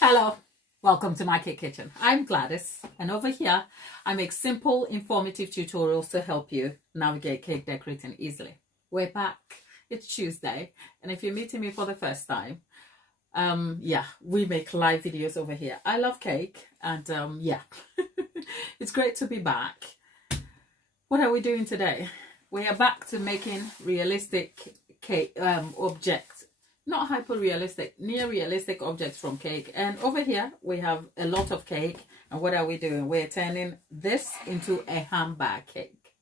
Hello, welcome to my cake kitchen. I'm Gladys, and over here I make simple, informative tutorials to help you navigate cake decorating easily. We're back. It's Tuesday, and if you're meeting me for the first time, we make live videos over here. I love cake, and it's great to be back. What are we doing today? We are back to making realistic cake objects, not hyper realistic, near realistic objects from cake. And over here we have a lot of cake, and what are we doing? We're turning this into a handbag cake.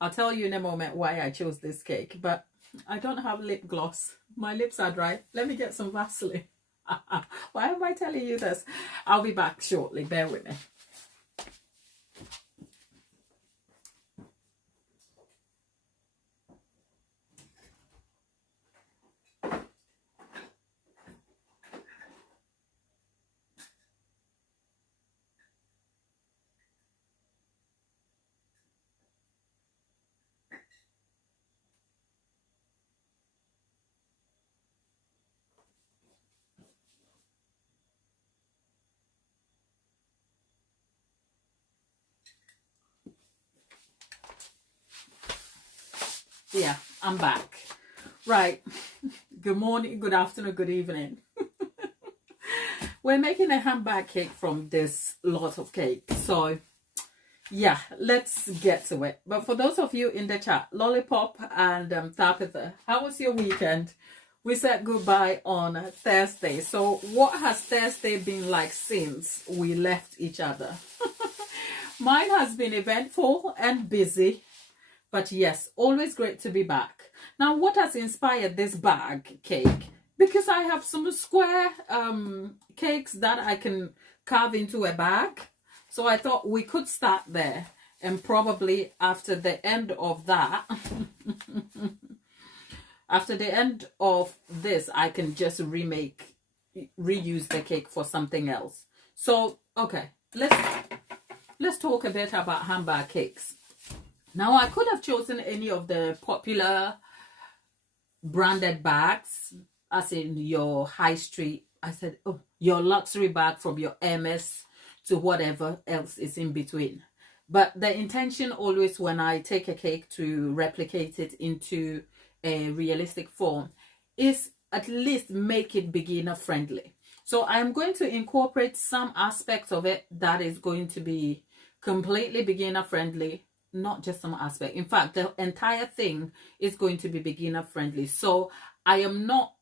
I'll tell you in a moment why I chose this cake, but I don't have lip gloss. My lips are dry. Let me get some Vaseline. Why am I telling you this? I'll be back shortly. Bear with me. Yeah, I'm back. Right. Good morning, good afternoon, good evening. We're making a handbag cake from this lot of cake. So, yeah, let's get to it. But for those of you in the chat, Lollipop and Tabitha, how was your weekend? We said goodbye on Thursday. So, what has Thursday been like since we left each other? Mine has been eventful and busy. But yes, always great to be back. Now, what has inspired this bag cake? Because I have some square cakes that I can carve into a bag. So I thought we could start there. And probably after the end of that, after the end of this, I can just reuse the cake for something else. So, okay, let's talk a bit about handbag cakes. Now, I could have chosen any of the popular branded bags, as in your high street, your luxury bag from your MS to whatever else is in between. But the intention always when I take a cake to replicate it into a realistic form is at least make it beginner friendly. So I'm going to incorporate some aspects of it that is going to be completely beginner friendly. Not just some aspect. In fact, the entire thing is going to be beginner friendly. So I am not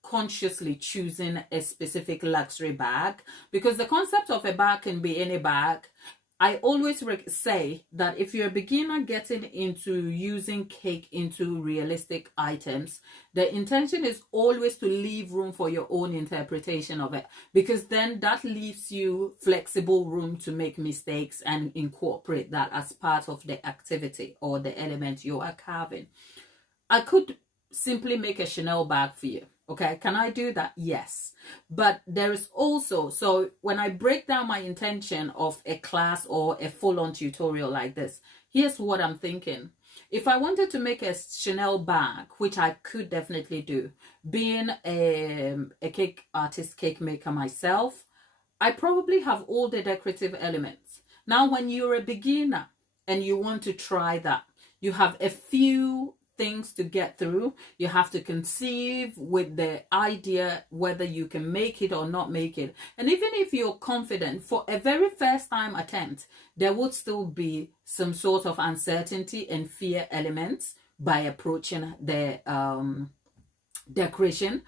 consciously choosing a specific luxury bag, because the concept of a bag can be any bag. I always say that if you're a beginner getting into using cake into realistic items, the intention is always to leave room for your own interpretation of it, because then that leaves you flexible room to make mistakes and incorporate that as part of the activity or the element you are carving. I could simply make a Chanel bag for you. Okay, can I do that? Yes. But there is also, so when I break down my intention of a class or a full-on tutorial like this, here's what I'm thinking. If I wanted to make a Chanel bag, which I could definitely do, being a cake artist, cake maker myself, I probably have all the decorative elements. Now, when you're a beginner and you want to try that, you have a few things to get through. You have to conceive with the idea whether you can make it or not make it. And even if you're confident, for a very first time attempt, there would still be some sort of uncertainty and fear elements by approaching the decoration.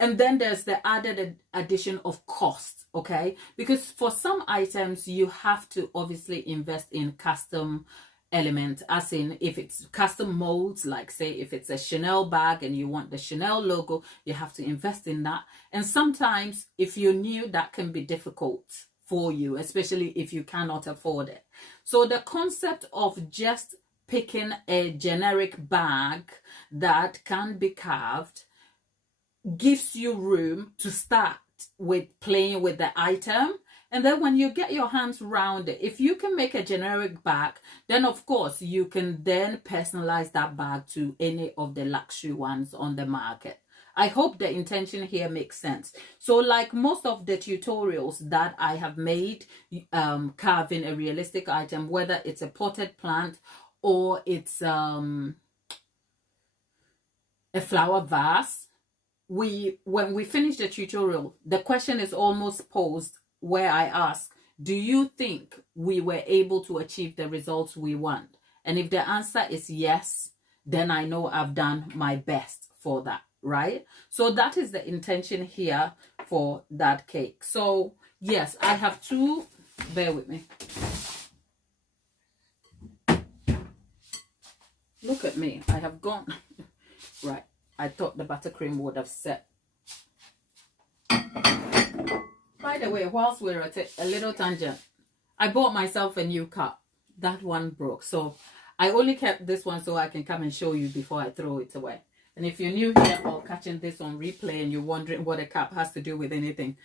And then there's the added addition of cost, okay? Because for some items, you have to obviously invest in custom element, as in if it's custom molds, like say if it's a Chanel bag and you want the Chanel logo, you have to invest in that. And sometimes if you're new, that can be difficult for you, especially if you cannot afford it. So the concept of just picking a generic bag that can be carved gives you room to start with playing with the item. And then when you get your hands around it, if you can make a generic bag, then of course you can then personalize that bag to any of the luxury ones on the market. I hope the intention here makes sense. So like most of the tutorials that I have made, carving a realistic item, whether it's a potted plant or it's a flower vase, when we finish the tutorial, the question is almost posed where I ask, do you think we were able to achieve the results we want? And if the answer is yes, then I know I've done my best for that, right? So that is the intention here for that cake. So yes, I have two, bear with me. Look at me, I have gone, right. I thought the buttercream would have set. By the way, whilst we're at it, a little tangent. I bought myself a new cup. That one broke. So I only kept this one so I can come and show you before I throw it away. And if you're new here or catching this on replay and you're wondering what a cup has to do with anything,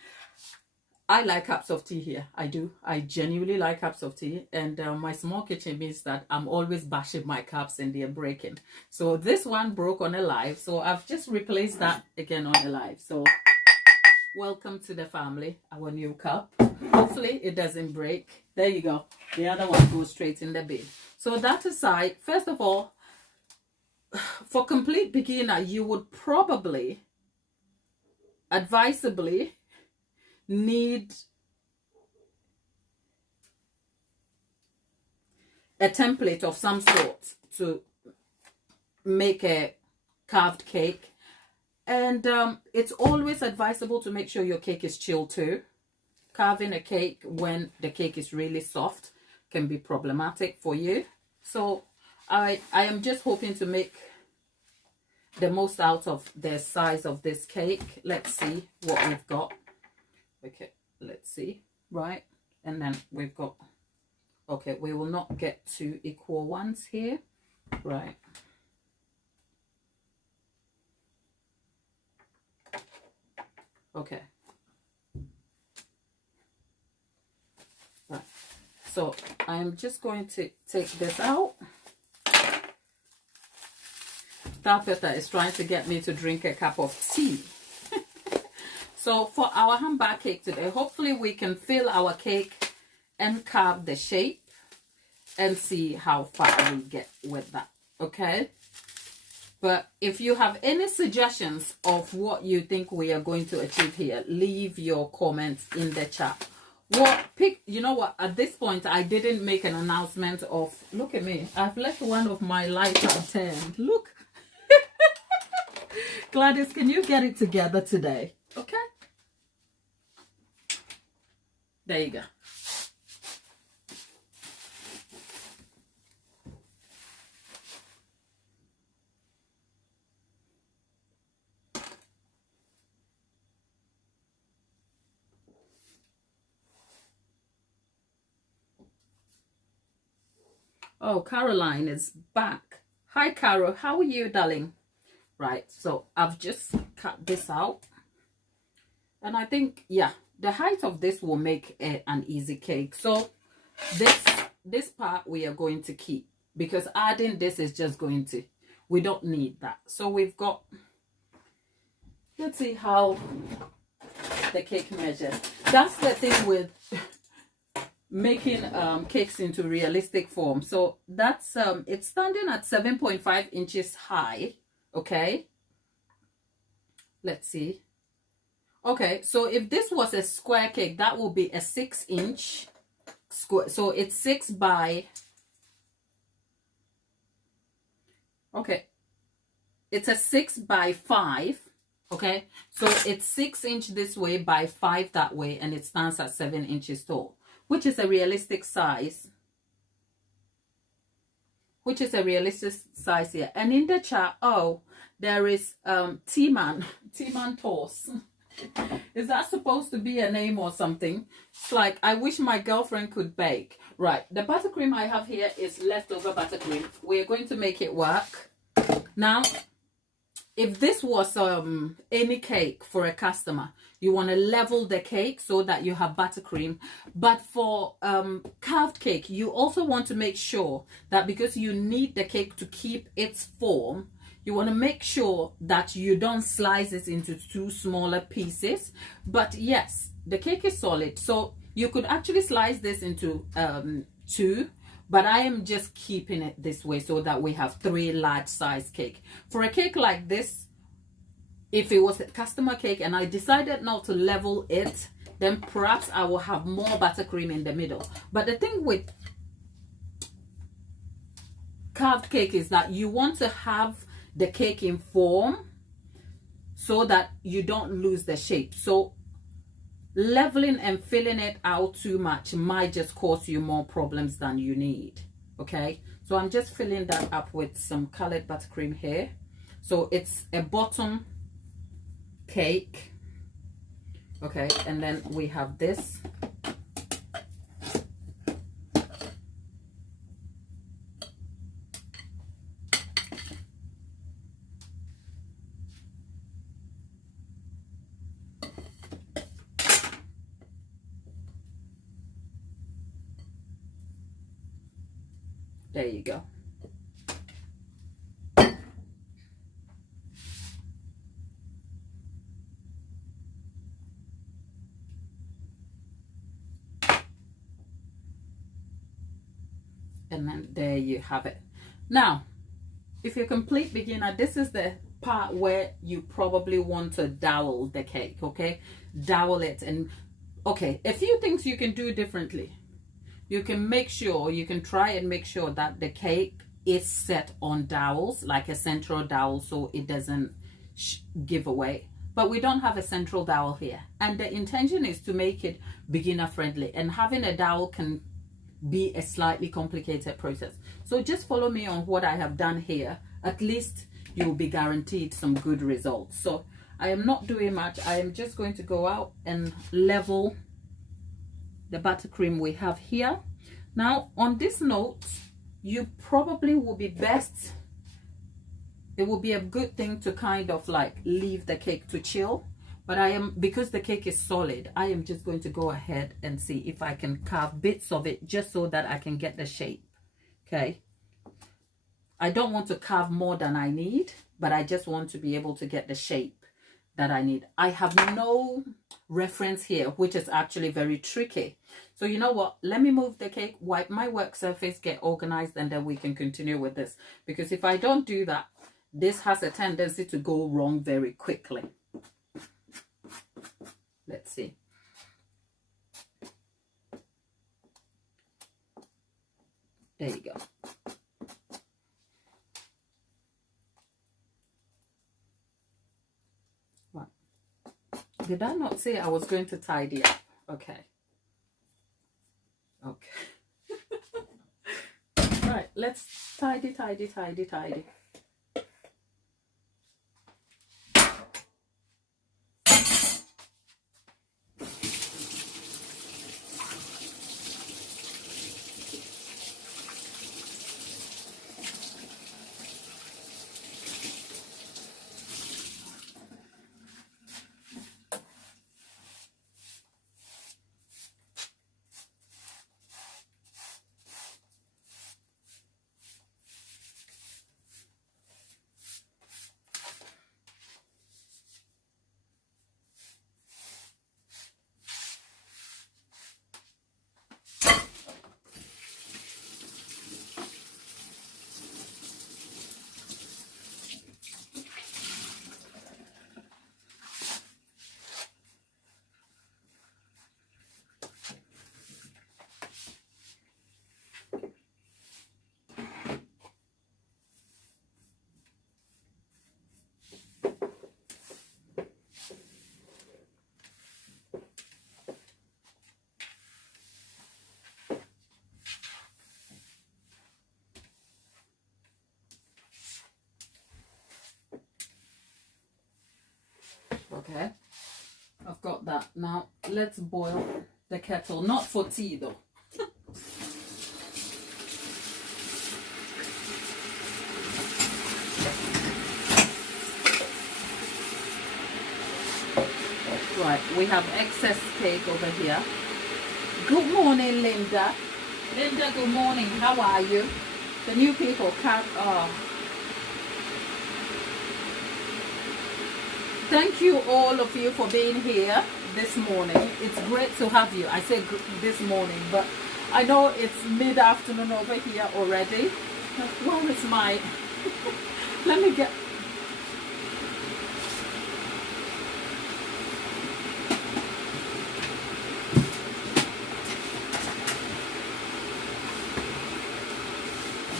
I like cups of tea here. I do. I genuinely like cups of tea. And my small kitchen means that I'm always bashing my cups and they're breaking. So this one broke on a live. So I've just replaced that again on a live. So welcome to the family, our new cup. Hopefully it doesn't break. There you go. The other one goes straight in the bin. So that aside, first of all, for complete beginner, you would probably, advisably, need a template of some sort to make a carved cake. And it's always advisable to make sure your cake is chilled too. Carving a cake when the cake is really soft can be problematic for you. So I am just hoping to make the most out of the size of this cake. Let's see what we've got. Okay, let's see. Right, and then we've got, okay, we will not get two equal ones here. Right. Okay. Right. So I'm just going to take this out. Tapeta is trying to get me to drink a cup of tea. So for our handbag cake today, hopefully we can fill our cake and carve the shape and see how far we get with that. Okay. But if you have any suggestions of what you think we are going to achieve here, leave your comments in the chat. You know what, at this point I didn't make an announcement of, look at me, I've left one of my lights on 10. Look. Gladys, can you get it together today? Okay. There you go. Oh, Caroline is back. Hi, Carol. How are you, darling? Right, so I've just cut this out. And I think, yeah, the height of this will make an easy cake. So this part we are going to keep, because adding this is just going to, we don't need that. So we've got, let's see how the cake measures. That's the thing with making cakes into realistic form. So that's it's standing at 7.5 inches high. Okay, let's see. Okay, so if this was a square cake, that will be a 6-inch square. So it's 6 by, okay, it's a 6 by 5. Okay, so it's 6 inch this way by 5 that way, and it stands at 7 inches tall, which is a realistic size. Which is a realistic size here. And in the chat, oh, there is T-Man Toss. Is that supposed to be a name or something? It's like, I wish my girlfriend could bake. Right, the buttercream I have here is leftover buttercream. We're going to make it work. Now, if this was any cake for a customer, you want to level the cake so that you have buttercream. But for carved cake, you also want to make sure that because you need the cake to keep its form, you want to make sure that you don't slice it into two smaller pieces. But yes, the cake is solid, so you could actually slice this into two, but I am just keeping it this way so that we have 3 large size cake. For a cake like this, if it was a customer cake and I decided not to level it, then perhaps I will have more buttercream in the middle. But the thing with carved cake is that you want to have the cake in form so that you don't lose the shape. So leveling and filling it out too much might just cause you more problems than you need. Okay, so I'm just filling that up with some colored buttercream here. So it's a bottom cake. Okay, and then we have this. There you go. And then there you have it. Now, if you're a complete beginner, this is the part where you probably want to dowel the cake, okay? Dowel it. And okay, a few things you can do differently. You can make sure, you can try and make sure that the cake is set on dowels, like a central dowel, so it doesn't give away. But we don't have a central dowel here. And the intention is to make it beginner friendly. And having a dowel can be a slightly complicated process. So just follow me on what I have done here. At least you'll be guaranteed some good results. So I am not doing much. I am just going to go out and level the buttercream we have here. Now on this note, you probably will be best, it will be a good thing to kind of like leave the cake to chill. But I am, because the cake is solid, I am just going to go ahead and see if I can carve bits of it just so that I can get the shape. Okay, I don't want to carve more than I need, but I just want to be able to get the shape that I need. I have no reference here, which is actually very tricky. So you know what, let me move the cake, wipe my work surface, get organized, and then we can continue with this. Because if I don't do that, this has a tendency to go wrong very quickly. Let's see. There you go. What? Did I not say I was going to tidy up? Okay. Okay. Right, let's tidy. Okay, I've got that. Now let's boil the kettle, not for tea though. Right, we have excess cake over here. Good morning, Linda. Linda, good morning. How are you? The new people can't. Thank you all of you for being here this morning. It's great to have you. I say this morning, but I know it's mid-afternoon over here already. Where is my... Let me get...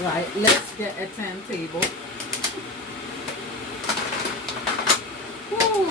Right, let's get a turntable. Woo.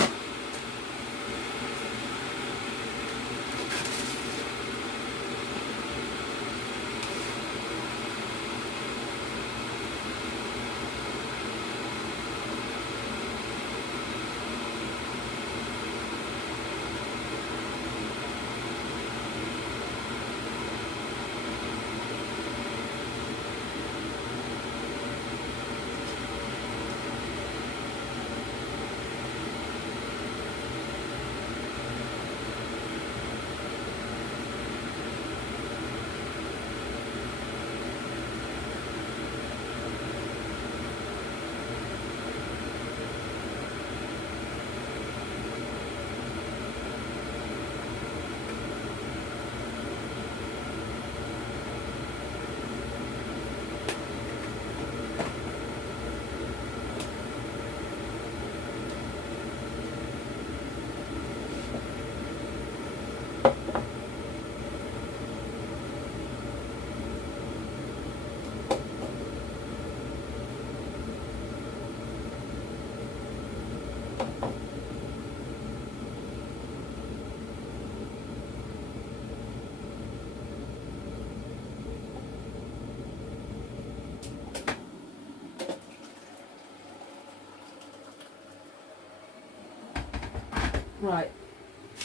Right,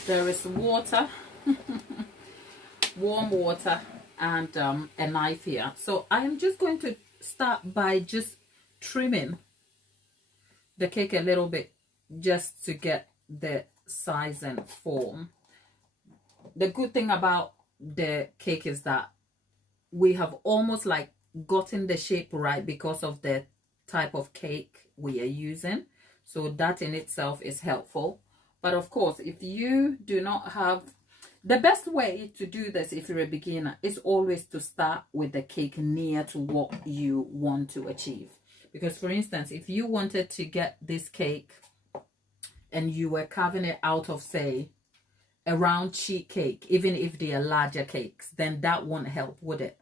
there is water, warm water, and a knife here. So I'm just going to start by just trimming the cake a little bit just to get the size and form. The good thing about the cake is that we have almost like gotten the shape right because of the type of cake we are using. So that in itself is helpful. But of course, if you do not have, the best way to do this if you're a beginner is always to start with the cake near to what you want to achieve. Because for instance, if you wanted to get this cake and you were carving it out of, say, a round sheet cake, even if they are larger cakes, then that won't help, would it?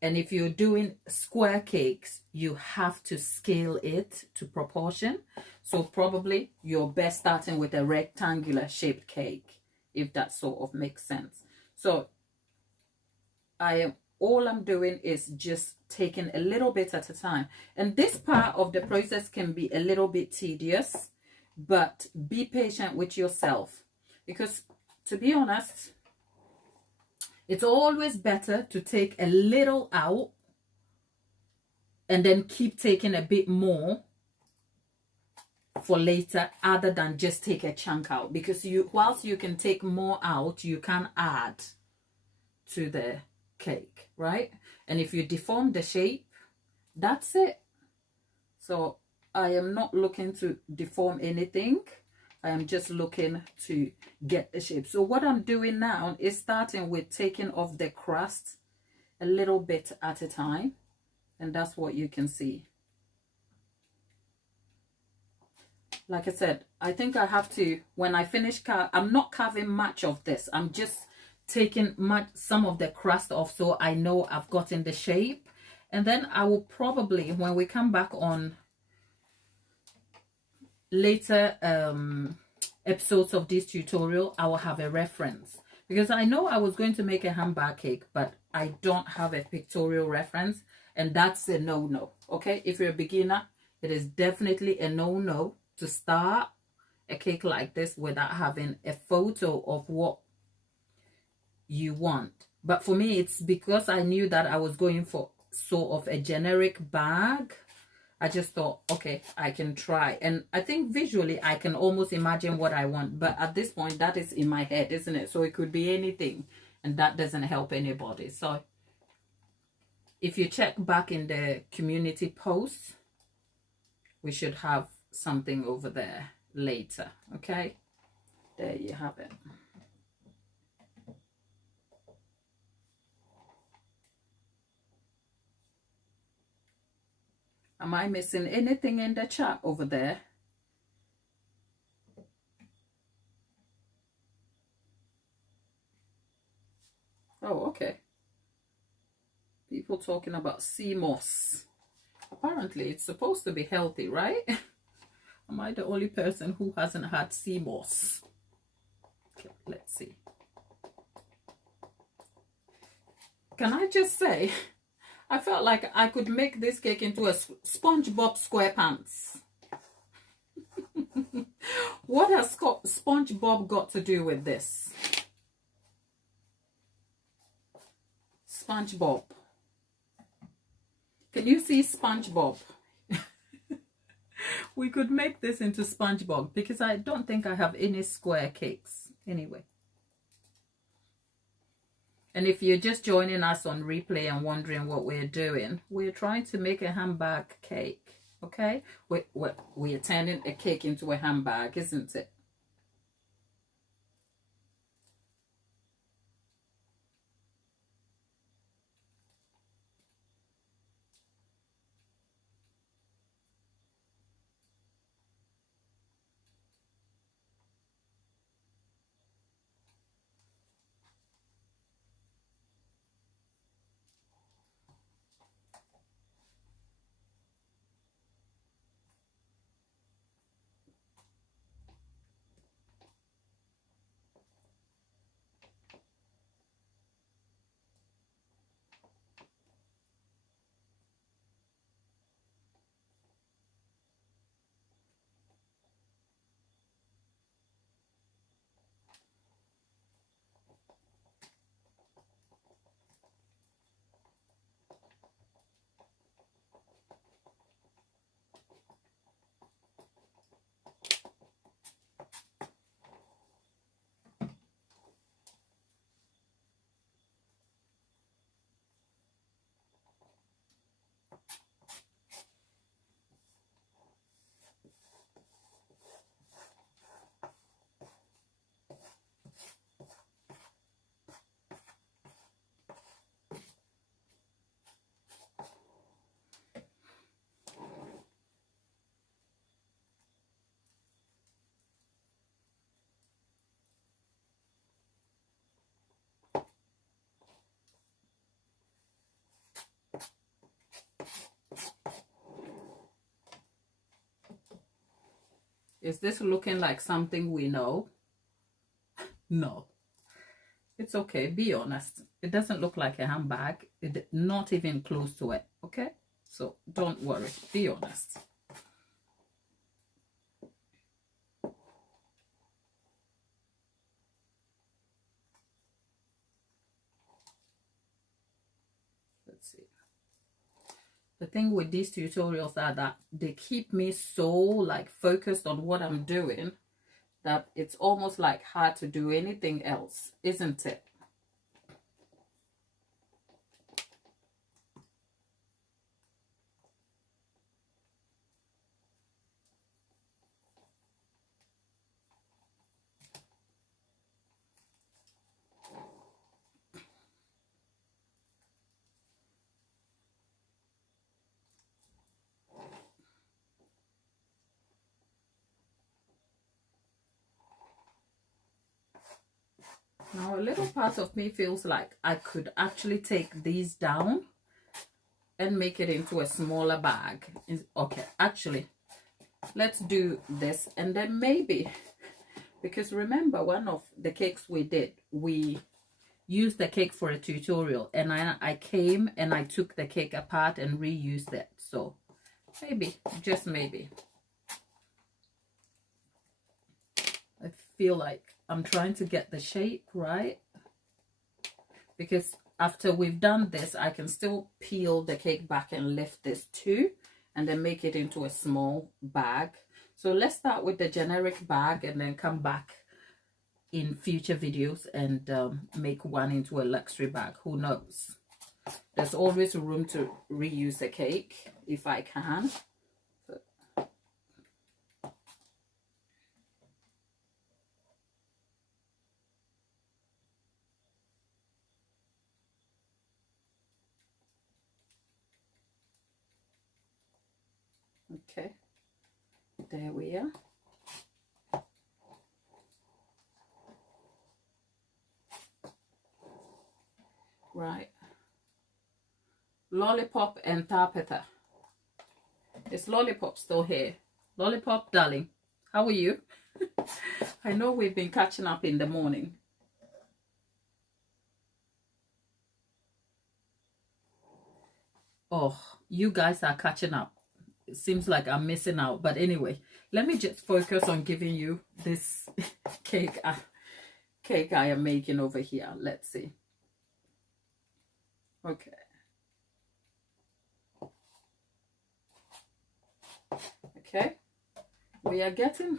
And if you're doing square cakes, you have to scale it to proportion. So probably you're best starting with a rectangular shaped cake, if that sort of makes sense. So all I'm doing is just taking a little bit at a time. And this part of the process can be a little bit tedious, but be patient with yourself. Because to be honest, it's always better to take a little out and then keep taking a bit more for later, other than just take a chunk out. Because whilst you can take more out, you can add to the cake, right? And if you deform the shape, that's it. So I am not looking to deform anything. I am just looking to get the shape. So what I'm doing now is starting with taking off the crust a little bit at a time. And that's what you can see. Like I said, I think I have to, when I finish, I'm not carving much of this. I'm just taking some of the crust off so I know I've gotten the shape. And then I will probably, when we come back on later episodes of this tutorial, I will have a reference, because I know I was going to make a handbag cake, but I don't have a pictorial reference, and that's a no-no. Okay, if you're a beginner, it is definitely a no-no to start a cake like this without having a photo of what you want. But for me, it's because I knew that I was going for sort of a generic bag. I just thought, okay, I can try. And I think visually I can almost imagine what I want. But at this point, that is in my head, isn't it? So it could be anything. And that doesn't help anybody. So if you check back in the community post, we should have something over there. later. Okay, there you have it. Am I missing anything in the chat over there? Oh, okay. People talking about sea moss. Apparently, it's supposed to be healthy, right? Am I the only person who hasn't had sea moss? Okay, let's see. Can I just say, I felt like I could make this cake into a SpongeBob SquarePants. What has SpongeBob got to do with this? SpongeBob. Can you see SpongeBob? We could make this into SpongeBob because I don't think I have any square cakes anyway. And if you're just joining us on replay and wondering what we're doing, we're trying to make a handbag cake, okay? We're turning a cake into a handbag, isn't it? Is this looking like something we know? No. It's okay. Be honest. It doesn't look like a handbag. Not even close to it. Okay? So don't worry. Be honest. Let's see. The thing with these tutorials are that they keep me so like focused on what I'm doing that it's almost like hard to do anything else, isn't it? Now a little part of me feels like I could actually take these down and make it into a smaller bag. Okay, actually, let's do this and then maybe, because remember one of the cakes we did, we used the cake for a tutorial and I came and I took the cake apart and reused it. So maybe, just maybe, I feel like I'm trying to get the shape right, because after we've done this, I can still peel the cake back and lift this too, and then make it into a small bag. So let's start with the generic bag and then come back in future videos and make one into a luxury bag. Who knows? There's always room to reuse a cake if I can. Okay, there we are. Right. Lollipop and Tapeta. Is Lollipop still here? Lollipop, darling, how are you? I know we've been catching up in the morning. Oh, you guys are catching up. It seems like I'm missing out. But anyway, let me just focus on giving you this cake I am making over here. Let's see. Okay. Okay. We are getting...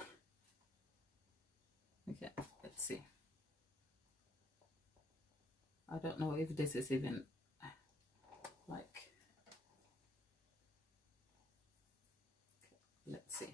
Okay, let's see. I don't know if this is even like... Let's see.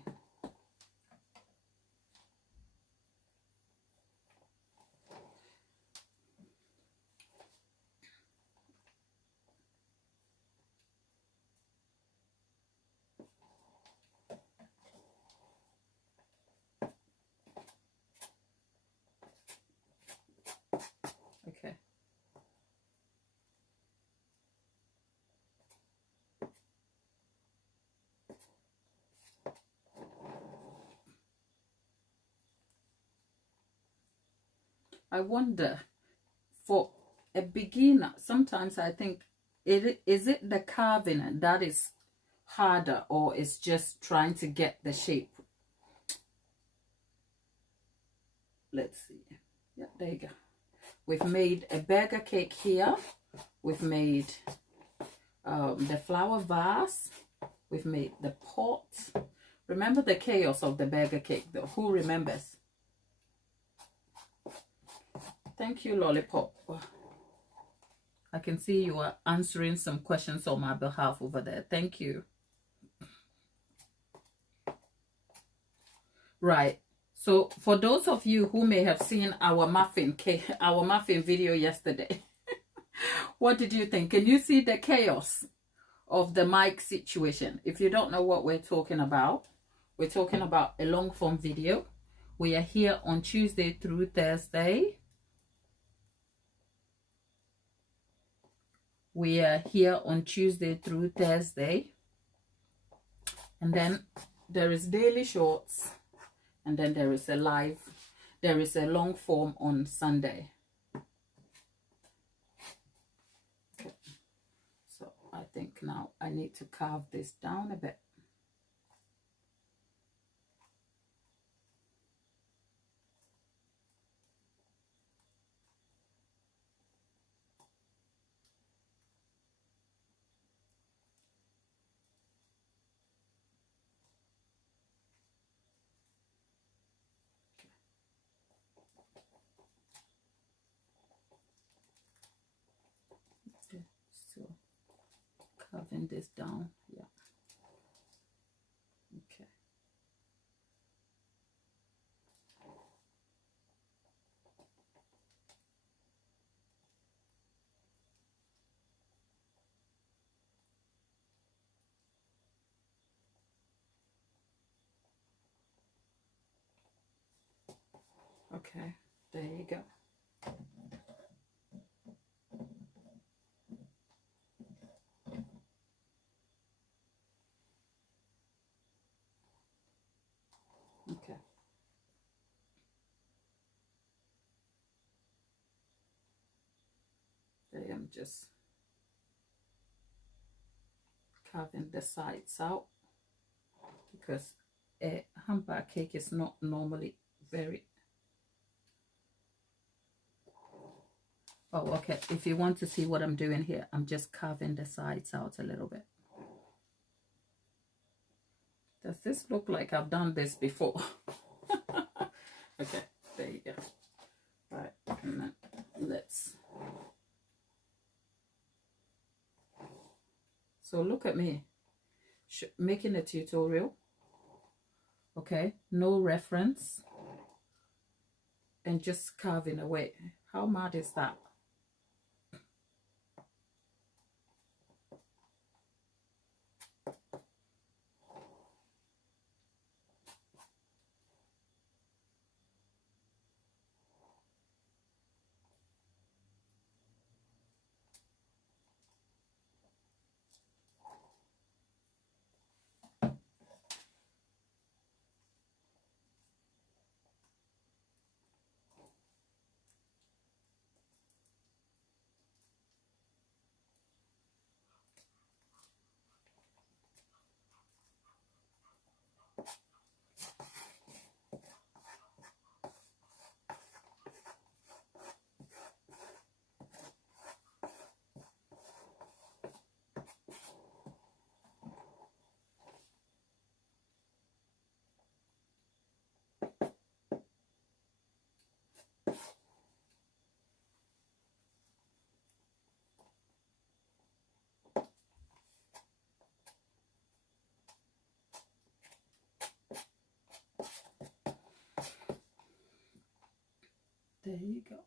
Okay. I wonder, for a beginner, sometimes I think, is it the carving that is harder, or is just trying to get the shape? Let's see. Yeah, there you go. We've made a burger cake here. We've made the flower vase. We've made the pot. Remember the chaos of the burger cake, though? Who remembers? Thank you, Lollipop. I can see you are answering some questions on my behalf over there. Thank you. Right. So for those of you who may have seen our muffin cake, our muffin video yesterday, what did you think? Can you see the chaos of the mic situation? If you don't know what we're talking about a long form video. We are here on Tuesday through Thursday. We are here on Tuesday through Thursday. And then there is daily shorts. And then there is a long form on Sunday. Okay. So I think now I need to carve this down a bit. So carving this down, yeah. Okay. Okay, there you go. Okay. I am just carving the sides out because a hamburger cake is not normally very... Oh, okay. If you want to see what I'm doing here, I'm just carving the sides out a little bit. Does this look like I've done this before? Okay, there you go. Right, and then let's... So look at me making a tutorial. Okay, no reference. And just carving away. How mad is that? There you go.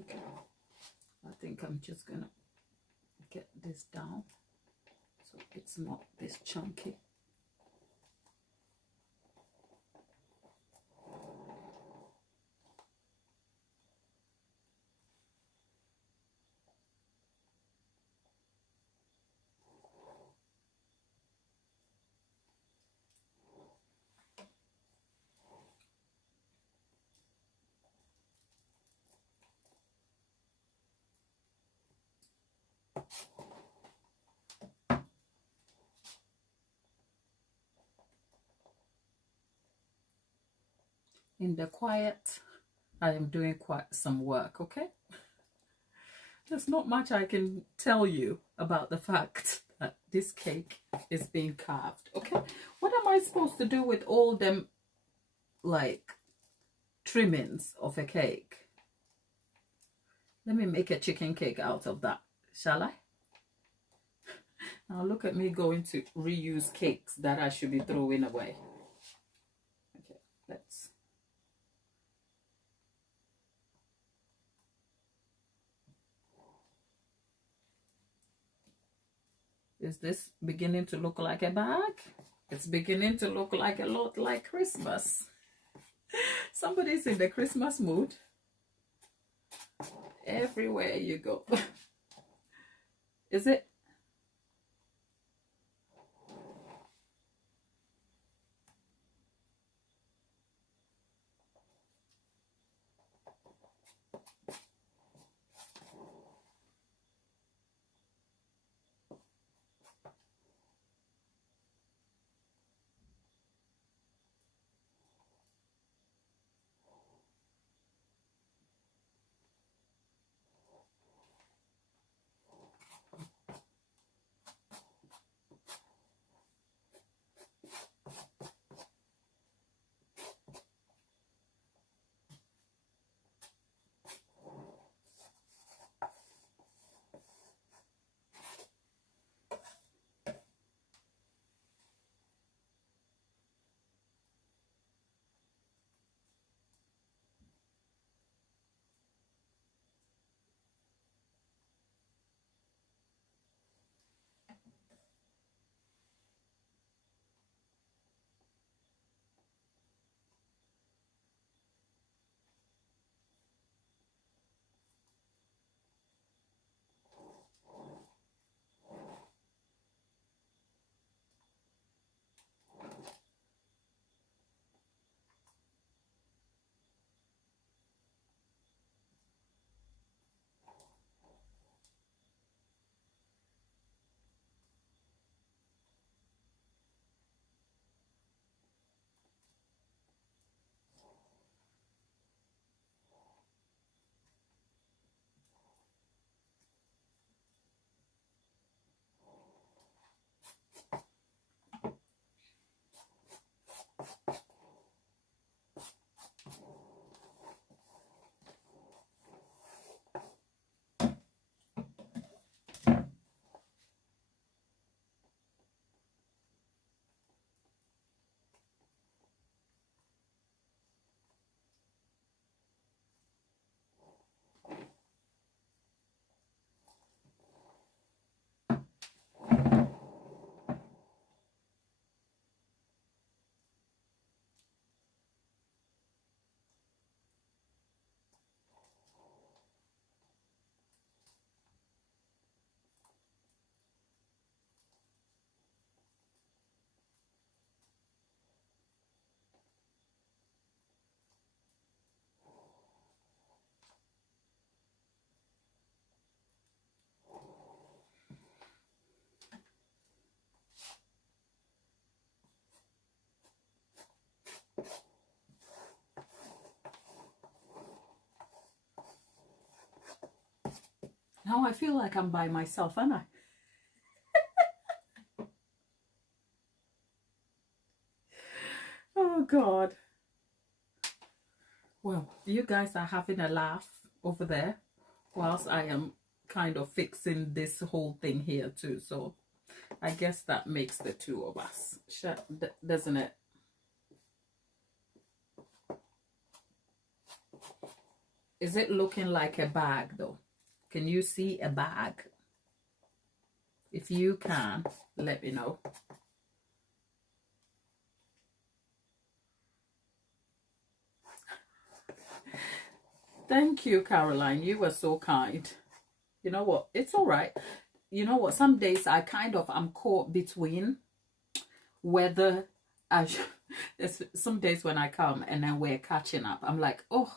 Okay, I think I'm just gonna get this down so it's not this chunky. In the quiet, I am doing quite some work, okay? There's not much I can tell you about the fact that this cake is being carved, okay? What am I supposed to do with all them, like, trimmings of a cake? Let me make a chicken cake out of that, shall I? Now look at me going to reuse cakes that I should be throwing away. Okay, let's... Is this beginning to look like a bag? It's beginning to look like a lot like Christmas. Somebody's in the Christmas mood. Everywhere you go. Is it? Now I feel like I'm by myself, aren't I? Oh God. Well, you guys are having a laugh over there whilst I am kind of fixing this whole thing here too. So I guess that makes the two of us, doesn't it? Is it looking like a bag though? Can you see a bag? If you can, let me know. Thank you, Caroline. You were so kind. You know what? It's all right. You know what? Some days I'm caught between whether there's some days when I come and then we're catching up. I'm like, oh,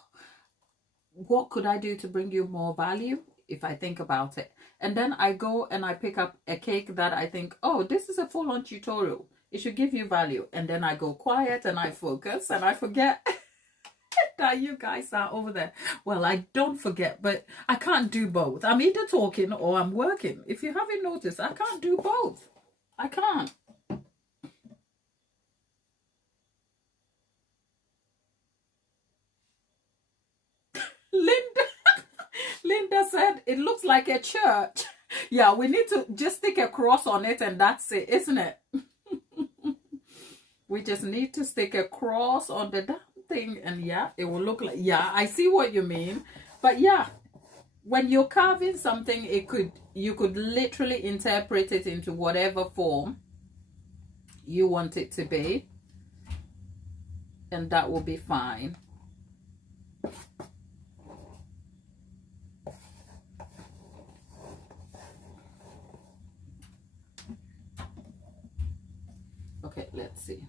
what could I do to bring you more value if I think about it? And then I go and I pick up a cake that I think, oh, this is a full-on tutorial. It should give you value. And then I go quiet and I focus and I forget that you guys are over there. Well, I don't forget, but I can't do both. I'm either talking or I'm working. If you haven't noticed, I can't do both. I can't. Linda said it looks like a church. Yeah, we need to just stick a cross on it and that's it, isn't it? We just need to stick a cross on the damn thing and yeah, it will look like, yeah, I see what you mean. But yeah, when you're carving something, you could literally interpret it into whatever form you want it to be, and that will be fine. Okay, let's see.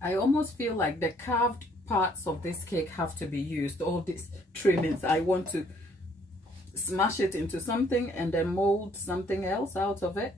I almost feel like the carved parts of this cake have to be used. All these trimmings, I want to smash it into something and then mold something else out of it.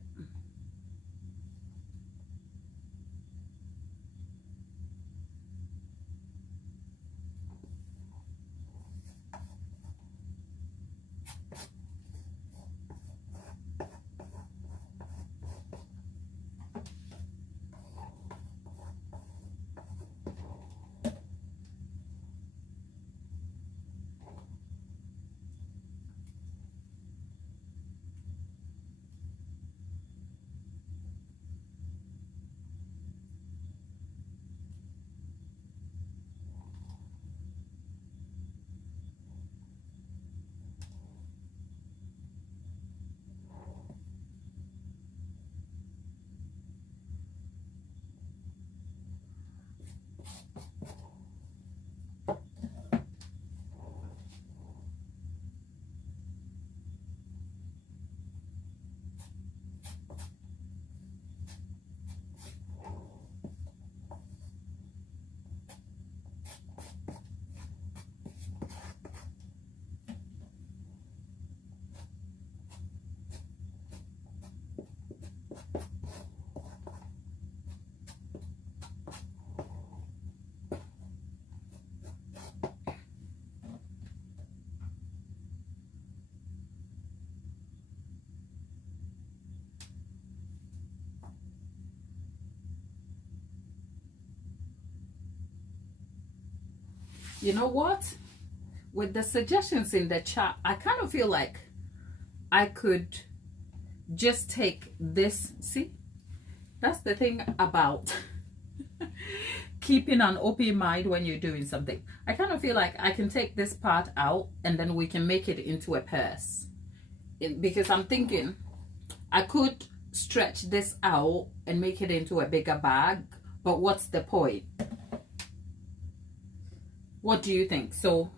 You know what? With the suggestions in the chat, I kind of feel like I could just take this. See, that's the thing about keeping an open mind when you're doing something. I kind of feel like I can take this part out and then we can make it into a purse. Because I'm thinking I could stretch this out and make it into a bigger bag, but what's the point? What do you think? So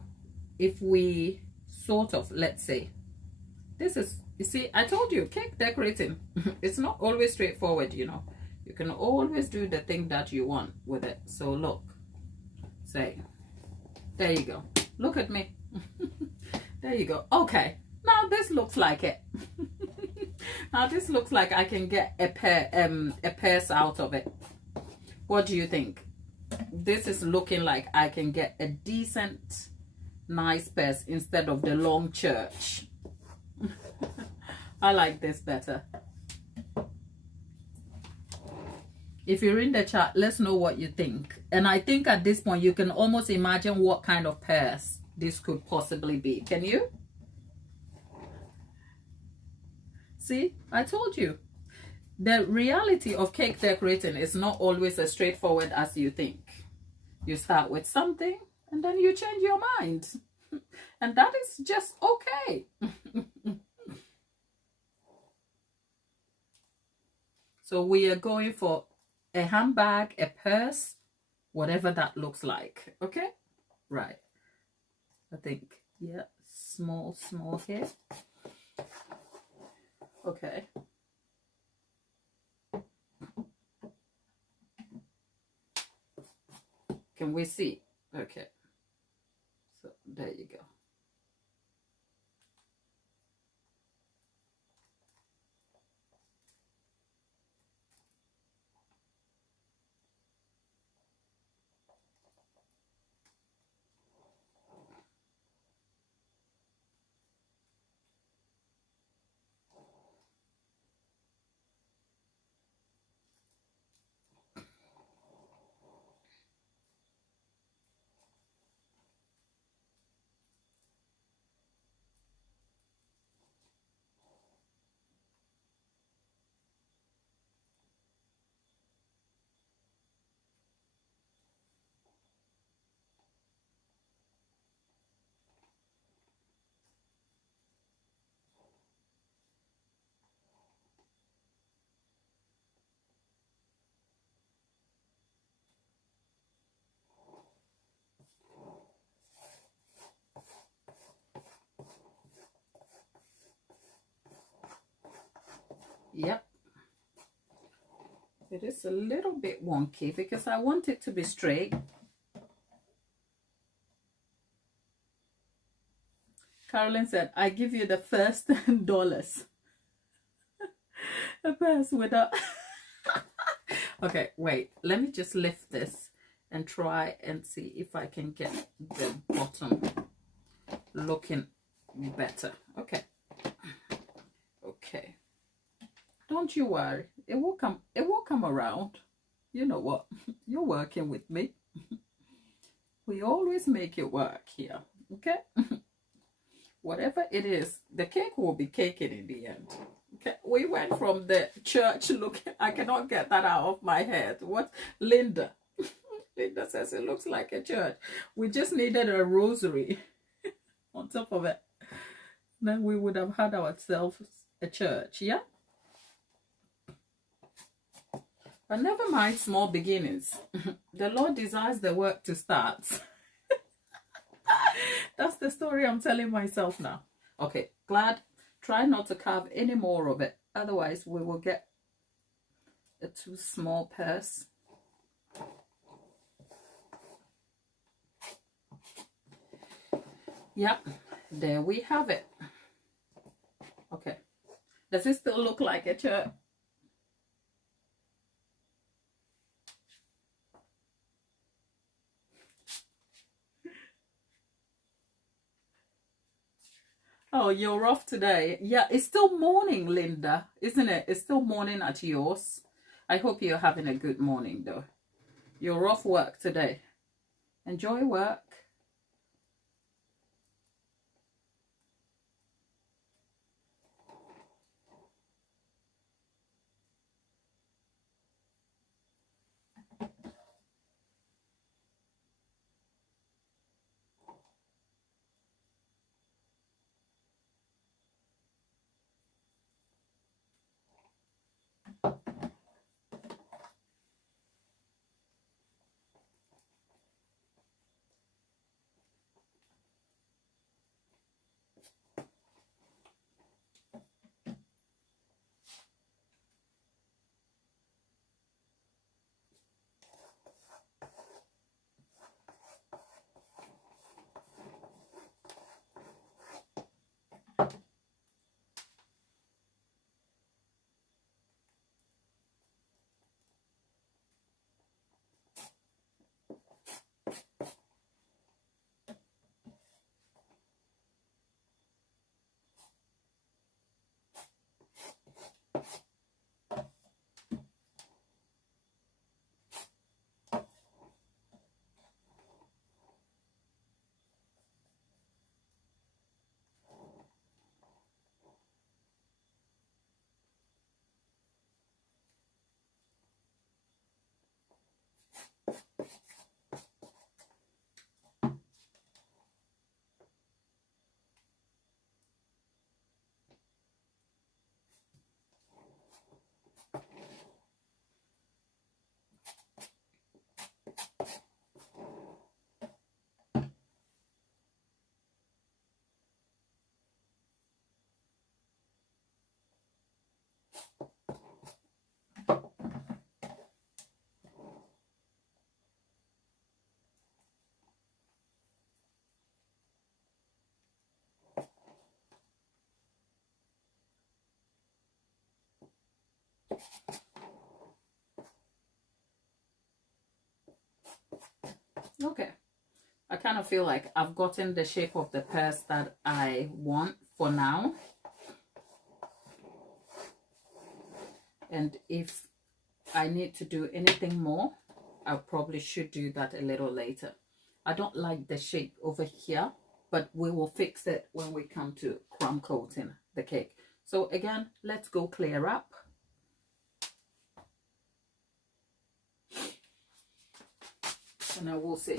if we sort of, let's say, this is, you see, I told you, cake decorating, it's not always straightforward, you know. You can always do the thing that you want with it. So look, say, there you go. Look at me. There you go. Okay, Now this looks like it. Now this looks like I can get a purse out of it. What do you think? This is looking like I can get a decent, nice purse instead of the long church. I like this better. If you're in the chat, let's know what you think. And I think at this point you can almost imagine what kind of purse this could possibly be. Can you? See, I told you. The reality of cake decorating is not always as straightforward as you think. You start with something and then you change your mind. And that is just okay. So we are going for a handbag, a purse, whatever that looks like. Okay? Right. I think, yeah, small here. Okay. Can we see? Okay. So there you go. Yep. It is a little bit wonky because I want it to be straight. Carolyn said, I give you the first $10. A purse without... Okay, wait. Let me just lift this and try and see if I can get the bottom looking better. Okay. Okay. Don't you worry. It will come around. You know what? You're working with me. We always make it work here. Okay? Whatever it is, the cake will be caking in the end. Okay? We went from the church look. I cannot get that out of my head. What? Linda. Linda says it looks like a church. We just needed a rosary on top of it. Then we would have had ourselves a church. Yeah? But never mind small beginnings. The Lord desires the work to start. That's the story I'm telling myself now. Okay, glad. Try not to carve any more of it. Otherwise, we will get a too small purse. Yep, there we have it. Okay. Does it still look like a church? Oh, you're off today. Yeah, it's still morning, Linda, isn't it? It's still morning at yours. I hope you're having a good morning, though. You're off work today. Enjoy work. Okay. I kind of feel like I've gotten the shape of the purse that I want for now. And if I need to do anything more, I probably should do that a little later. I don't like the shape over here, but we will fix it when we come to crumb coating the cake. So again, let's go clear up. And I will see.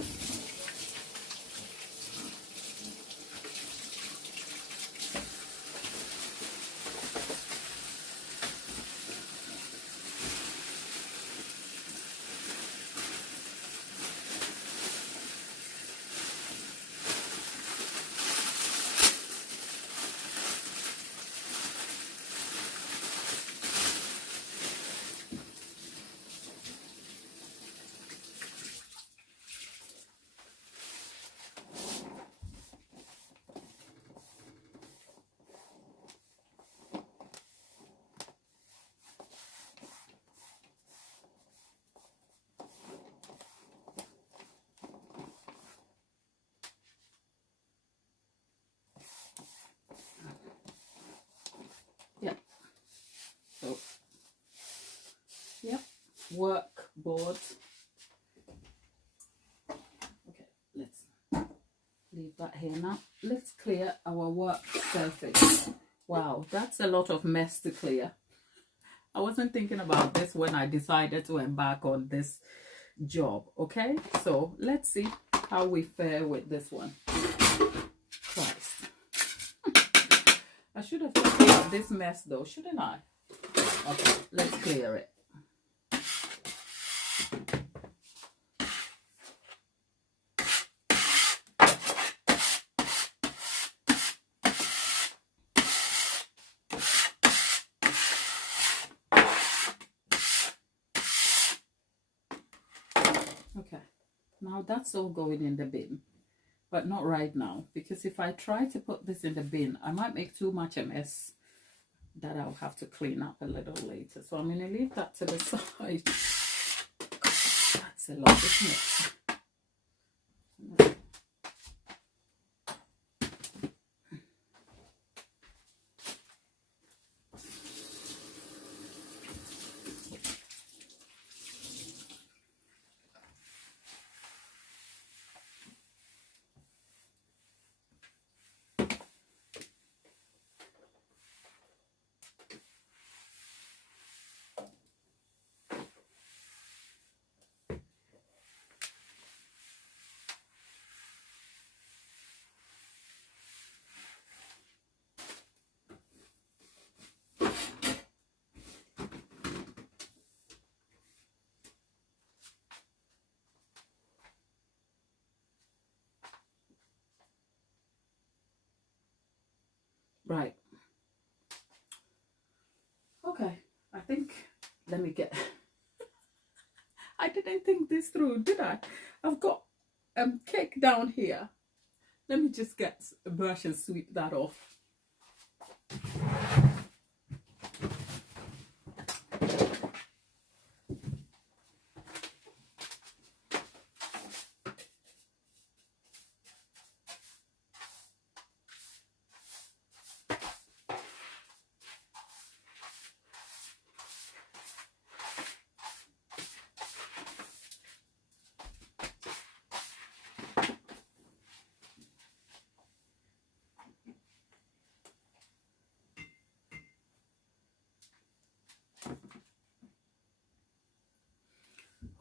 Yep. So, yep. Work board. Okay, let's leave that here now. Let's clear our work surface. Wow, that's a lot of mess to clear. I wasn't thinking about this when I decided to embark on this job. Okay, so let's see how we fare with this one. Christ. I should have thought about this mess though, shouldn't I? Okay, let's clear it. Okay, now that's all going in the bin. But not right now, because if I try to put this in the bin, I might make too much a mess that I'll have to clean up a little later. So I'm going to leave that to the side. That's a lot, isn't it? Right. Okay, I think, let me get, I didn't think this through, did I? I've got cake down here. Let me just get a brush and sweep that off.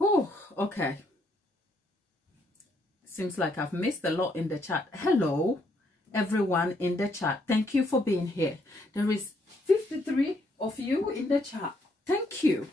Oh, okay. Seems like I've missed a lot in the chat. Hello, everyone in the chat. Thank you for being here. There is 53 of you in the chat. Thank you.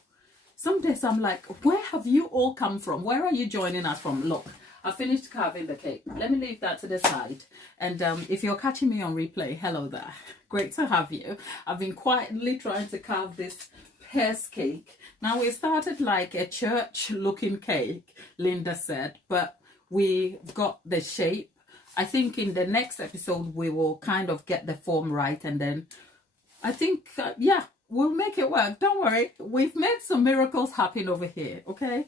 Some days I'm like, where have you all come from? Where are you joining us from? Look, I finished carving the cake. Let me leave that to the side. And if you're catching me on replay, hello there. Great to have you. I've been quietly trying to carve this pears cake. Now, we started like a church looking cake, Linda said, but we got the shape. I think in the next episode we will kind of get the form right, and then I think yeah, we'll make it work. Don't worry. We've made some miracles happen over here, okay?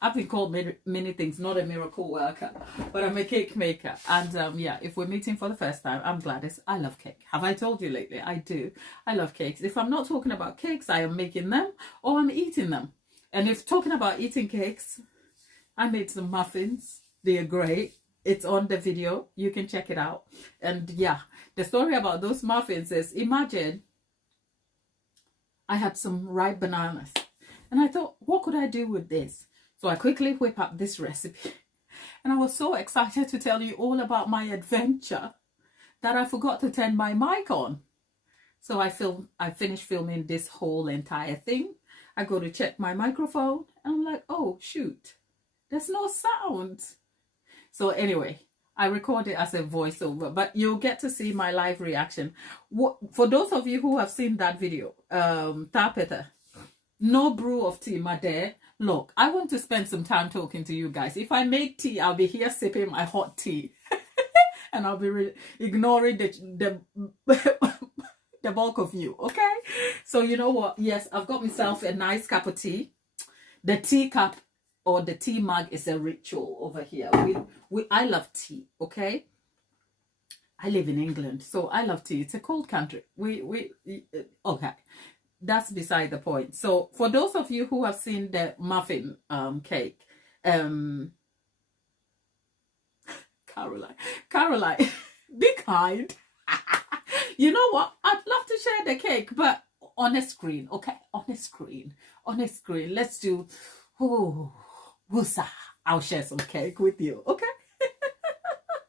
I've been called many things, not a miracle worker, but I'm a cake maker. And yeah, if we're meeting for the first time, I'm Gladys. I love cake. Have I told you lately? I do. I love cakes. If I'm not talking about cakes, I am making them or I'm eating them. And if talking about eating cakes, I made some muffins. They are great. It's on the video. You can check it out. And yeah, the story about those muffins is, imagine I had some ripe bananas and I thought, what could I do with this? So I quickly whip up this recipe and I was so excited to tell you all about my adventure that I forgot to turn my mic on. So I finished filming this whole entire thing. I go to check my microphone and I'm like, oh shoot, there's no sound. So anyway, I record it as a voiceover, but you'll get to see my live reaction. For those of you who have seen that video, Tapeta, no brew of tea, my dear. Look, I want to spend some time talking to you guys. If I make tea, I'll be here sipping my hot tea. And I'll be ignoring the bulk of you, okay? So you know what? Yes, I've got myself a nice cup of tea. The tea cup or the tea mug is a ritual over here. I love tea, okay? I live in England, so I love tea. It's a cold country. Okay. That's beside the point. So for those of you who have seen the muffin cake, Caroline, be kind. You know what? I'd love to share the cake, but on a screen, okay? On a screen. Let's do, woosah. I'll share some cake with you, okay?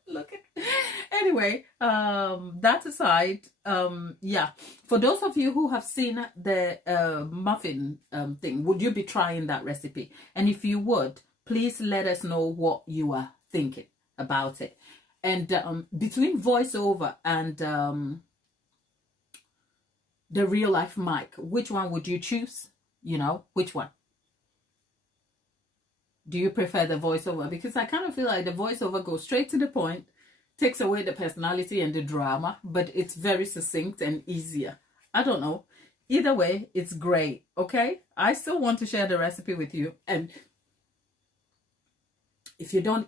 Look at. Anyway, that aside, yeah, for those of you who have seen the muffin thing, would you be trying that recipe? And if you would, please let us know what you are thinking about it. And between voiceover and the real life mic, which one would you choose? You know, which one? Do you prefer the voiceover? Because I kind of feel like the voiceover goes straight to the point, takes away the personality and the drama, but it's very succinct and easier. I don't know. Either way, it's great, okay? I still want to share the recipe with you. And if you don't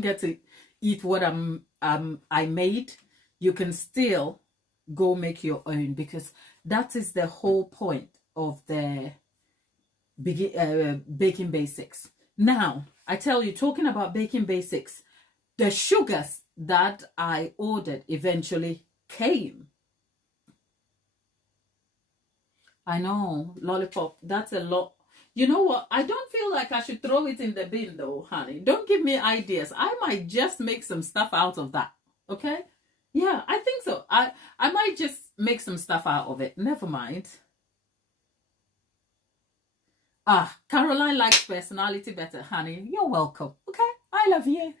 get to eat what I made, you can still go make your own, because that is the whole point of the baking basics. Now, I tell you, talking about baking basics, the sugars that I ordered eventually came. I know, lollipop, that's a lot. You know what? I don't feel like I should throw it in the bin though, honey. Don't give me ideas. I might just make some stuff out of that. Okay? Yeah, I think so. I might just make some stuff out of it. Never mind. Ah, Caroline likes personality better, honey. You're welcome. Okay? I love you.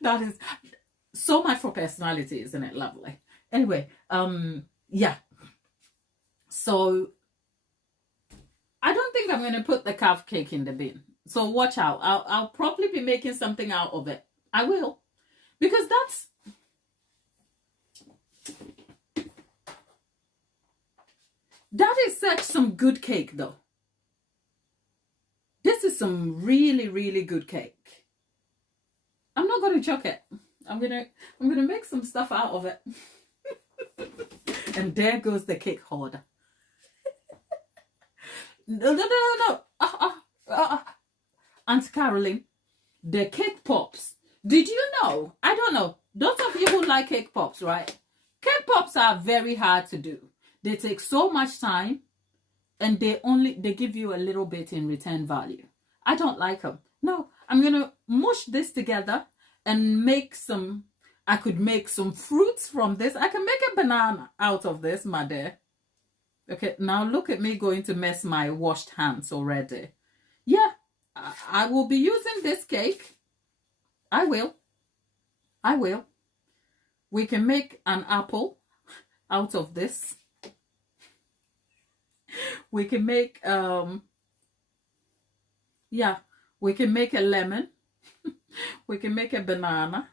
That is so much for personality, isn't it? Lovely. Anyway, yeah. So I don't think I'm going to put the carve cake in the bin. So watch out. I'll probably be making something out of it. I will. Because that is such some good cake though. This is some really, really good cake. I'm not going to chuck it. I'm gonna make some stuff out of it. And there goes the cake holder. No. Aunt Caroline, the cake pops. Did you know? I don't know. Those of you who like cake pops, right? Cake pops are very hard to do. They take so much time, and they give you a little bit in return value. I don't like them. No, I'm gonna mush this together and make some. I could make some fruits from this. I can make a banana out of this, my dear. Okay, now look at me going to mess my washed hands already. Yeah, I will be using this cake. I will. We can make an apple out of this. We can make, yeah, we can make a lemon. We can make a banana.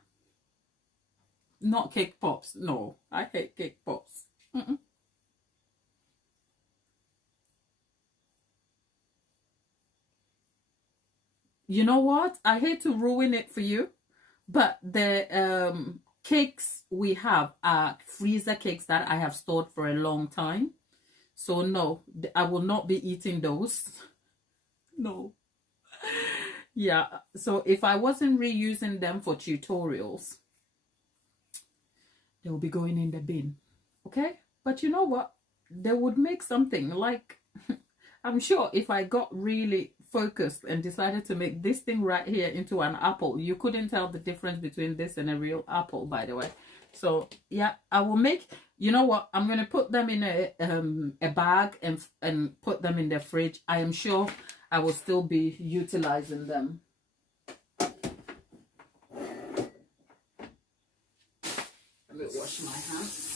Not cake pops. No, I hate cake pops. you know what? I hate to ruin it for you, but the cakes we have are freezer cakes that I have stored for a long time. So no, I will not be eating those. No. Yeah, so if I wasn't reusing them for tutorials, they will be going in the bin. Okay? But you know what? They would make something like, I'm sure if I got really focused and decided to make this thing right here into an apple, you couldn't tell the difference between this and a real apple, by the way. So yeah, I will make, you know what, I'm going to put them in a bag and put them in the fridge. I am sure I will still be utilizing them. Let me wash my hands.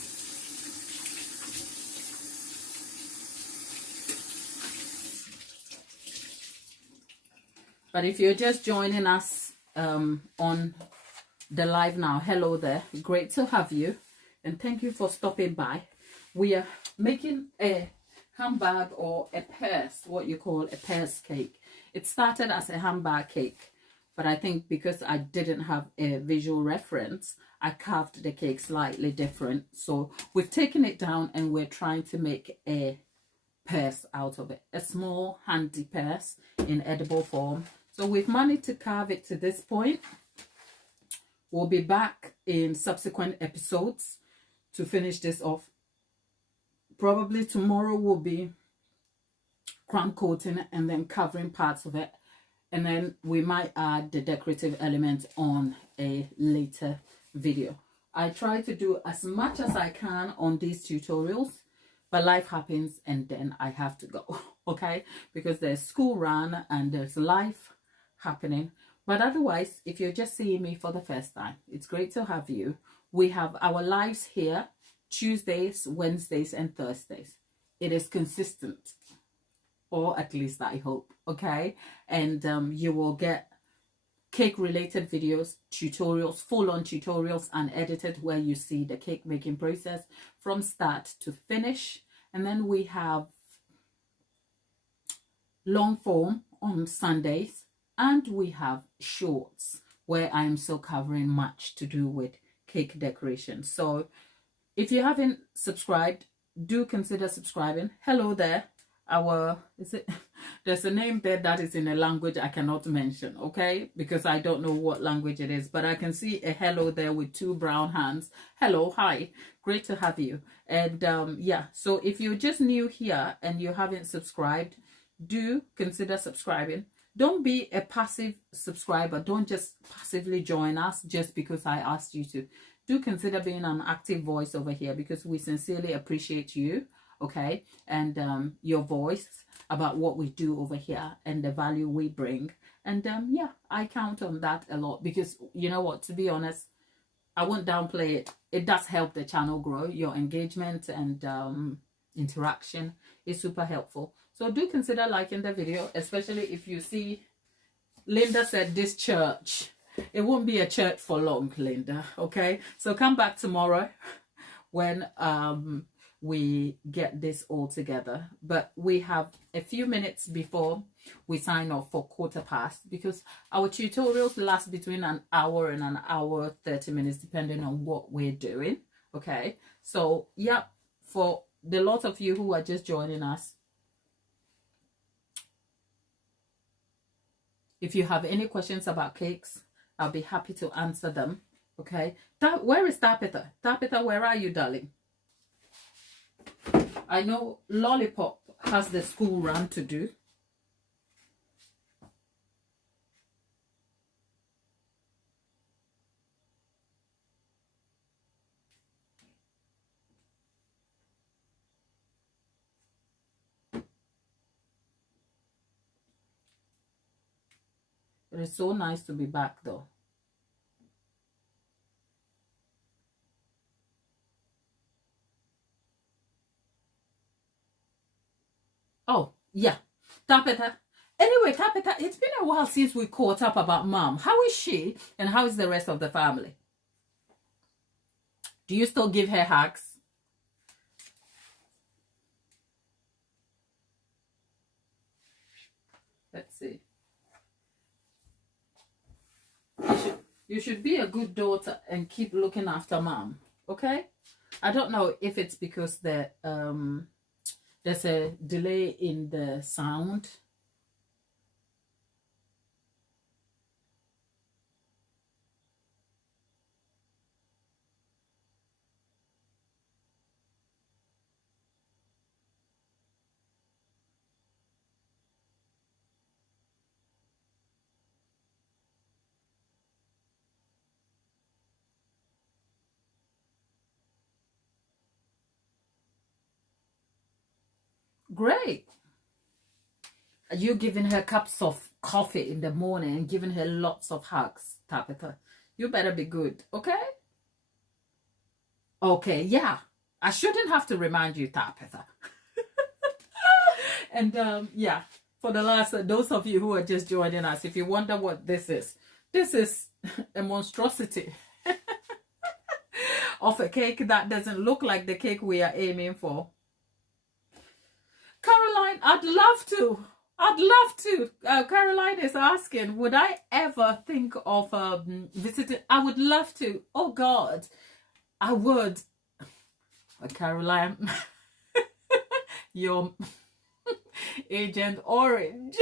But if you're just joining us on the live now, hello there. Great to have you. And thank you for stopping by. We are making a handbag or a purse, what you call a purse cake. It started as a handbag cake, but I think because I didn't have a visual reference, I carved the cake slightly different. So we've taken it down and we're trying to make a purse out of it. A small handy purse in edible form. So we've managed to carve it to this point. We'll be back in subsequent episodes to finish this off. Probably tomorrow will be crown coating and then covering parts of it. And then we might add the decorative elements on a later video. I try to do as much as I can on these tutorials, but life happens and then I have to go, okay? Because there's school run and there's life happening. But otherwise, if you're just seeing me for the first time, it's great to have you. We have our lives here Tuesdays, Wednesdays, and Thursdays. It is consistent, or at least I hope, okay? And you will get cake-related videos, tutorials, full-on tutorials, unedited, where you see the cake making process from start to finish. And then we have long form on Sundays. And we have shorts where I am still covering much to do with cake decoration. So if you haven't subscribed, do consider subscribing. Hello there. There's a name there that is in a language I cannot mention, okay? Because I don't know what language it is. But I can see a hello there with 2 brown hands. Hello, hi. Great to have you. And yeah, so if you're just new here and you haven't subscribed, do consider subscribing. Don't be a passive subscriber. Don't just passively join us just because I asked you to. Do consider being an active voice over here because we sincerely appreciate you, okay? And your voice about what we do over here and the value we bring. And yeah, I count on that a lot because you know what, to be honest, I won't downplay it. It does help the channel grow. Your engagement and interaction is super helpful. So do consider liking the video, especially if you see, Linda said this church. It won't be a church for long, Linda, okay? So come back tomorrow when we get this all together. But we have a few minutes before we sign off for 1/4 because our tutorials last between an hour and an hour 30 minutes depending on what we're doing, okay? So yeah, for the lot of you who are just joining us, if you have any questions about cakes, I'll be happy to answer them, okay? Where is Tapita? Tapita, where are you, darling? I know Lollipop has the school run to do. It is so nice to be back, though. Oh, yeah. Tapita. Anyway, Tapita, it's been a while since we caught up about Mom. How is she and how is the rest of the family? Do you still give her hugs? Let's see. You should be a good daughter and keep looking after mom. Okay? I don't know if it's because there's a delay in the sound. Great. You giving her cups of coffee in the morning and giving her lots of hugs, Tabitha. You better be good, okay? Okay, yeah. I shouldn't have to remind you, Tabitha. And yeah, for the last, those of you who are just joining us, if you wonder what this is a monstrosity of a cake that doesn't look like the cake we are aiming for. Caroline, I'd love to. Caroline is asking, would I ever think of visiting? I would love to. Oh God, I would. Caroline, your Agent Orange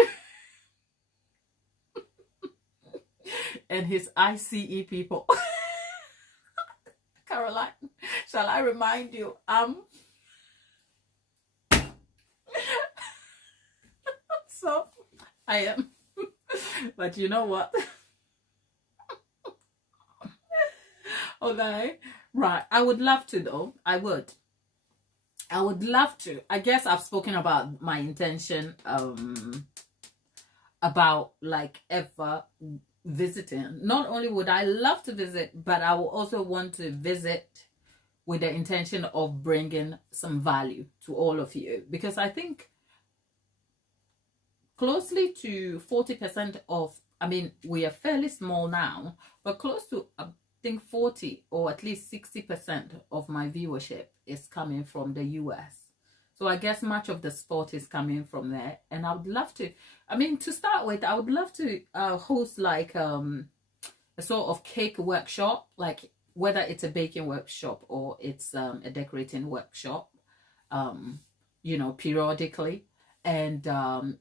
and his ICE people. Caroline, shall I remind you? So I am. But you know what? Okay. Right. I would love to though. I would love to. I guess I've spoken about my intention about like ever visiting. Not only would I love to visit, but I will also want to visit with the intention of bringing some value to all of you, because I think closely to 40% of, I mean, we are fairly small now, but close to, I think 40 or at least 60% of my viewership is coming from the US. So I guess much of the sport is coming from there. And I would love to, I mean, to start with, I would love to host like a sort of cake workshop, like whether it's a baking workshop or it's a decorating workshop, you know, periodically. And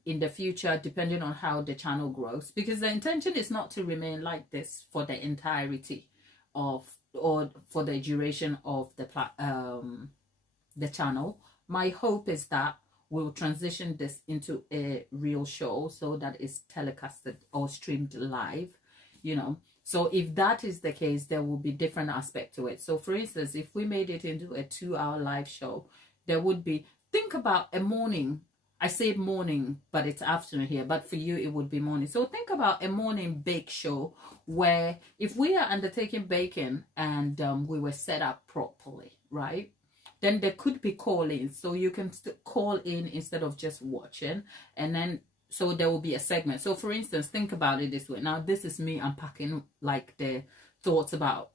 in the future, depending on how the channel grows, because the intention is not to remain like this for the entirety of, or for the duration of the channel. My hope is that we'll transition this into a real show, so that it's telecasted or streamed live, you know. So if that is the case, there will be different aspect to it. So for instance, if we made it into a 2-hour live show, there would be, think about a morning. I say morning, but it's afternoon here. But for you, it would be morning. So think about a morning bake show where if we are undertaking baking and we were set up properly, right? Then there could be call-ins. So you can call in instead of just watching. And then, so there will be a segment. So for instance, think about it this way. Now, this is me unpacking like the thoughts about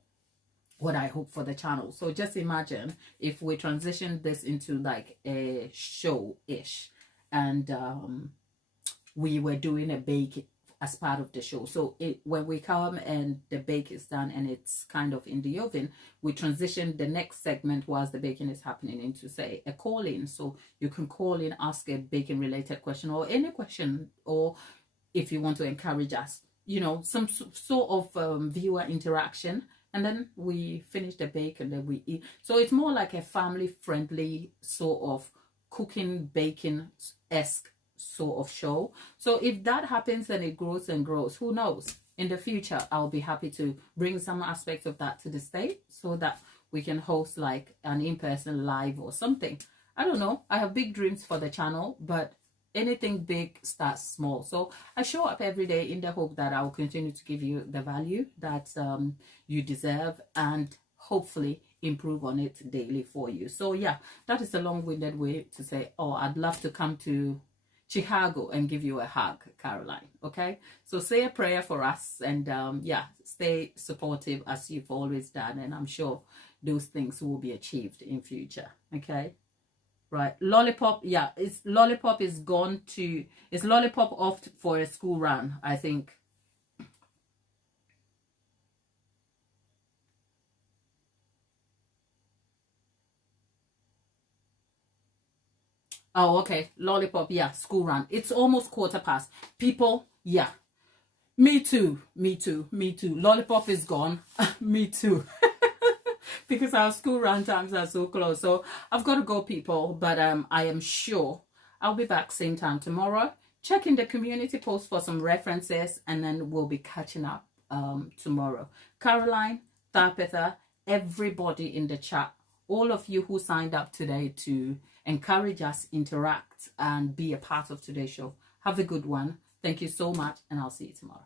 what I hope for the channel. So just imagine if we transition this into like a show-ish. And we were doing a bake as part of the show. So when we come and the bake is done and it's kind of in the oven, we transition the next segment whilst the baking is happening into, say, a call-in. So you can call in, ask a baking related question or any question, or if you want to encourage us, you know, some sort of viewer interaction. And then we finish the bake and then we eat. So it's more like a family friendly sort of cooking, baking-esque sort of show. So if that happens and it grows and grows, who knows? In the future, I'll be happy to bring some aspects of that to the state so that we can host like an in-person live or something. I don't know. I have big dreams for the channel, but anything big starts small. So I show up every day in the hope that I'll continue to give you the value that you deserve, and hopefully improve on it daily for you. So yeah, that is a long-winded way to say, oh, I'd love to come to Chicago and give you a hug, Caroline. Okay, so say a prayer for us, and yeah, stay supportive as you've always done, and I'm sure those things will be achieved in future. Okay, right. Lollipop, yeah, Lollipop is Lollipop off for a school run, I think. Oh, okay. Lollipop, yeah, school run. It's almost 1:15. People, yeah. Me too. Me too. Me too. Lollipop is gone. Me too. Because our school run times are so close. So I've got to go, people. But I am sure I'll be back same time tomorrow. Check in the community post for some references, and then we'll be catching up tomorrow. Caroline, Tharpitha, everybody in the chat, all of you who signed up today to encourage us, interact, and be a part of today's show. Have a good one. Thank you so much, and I'll see you tomorrow.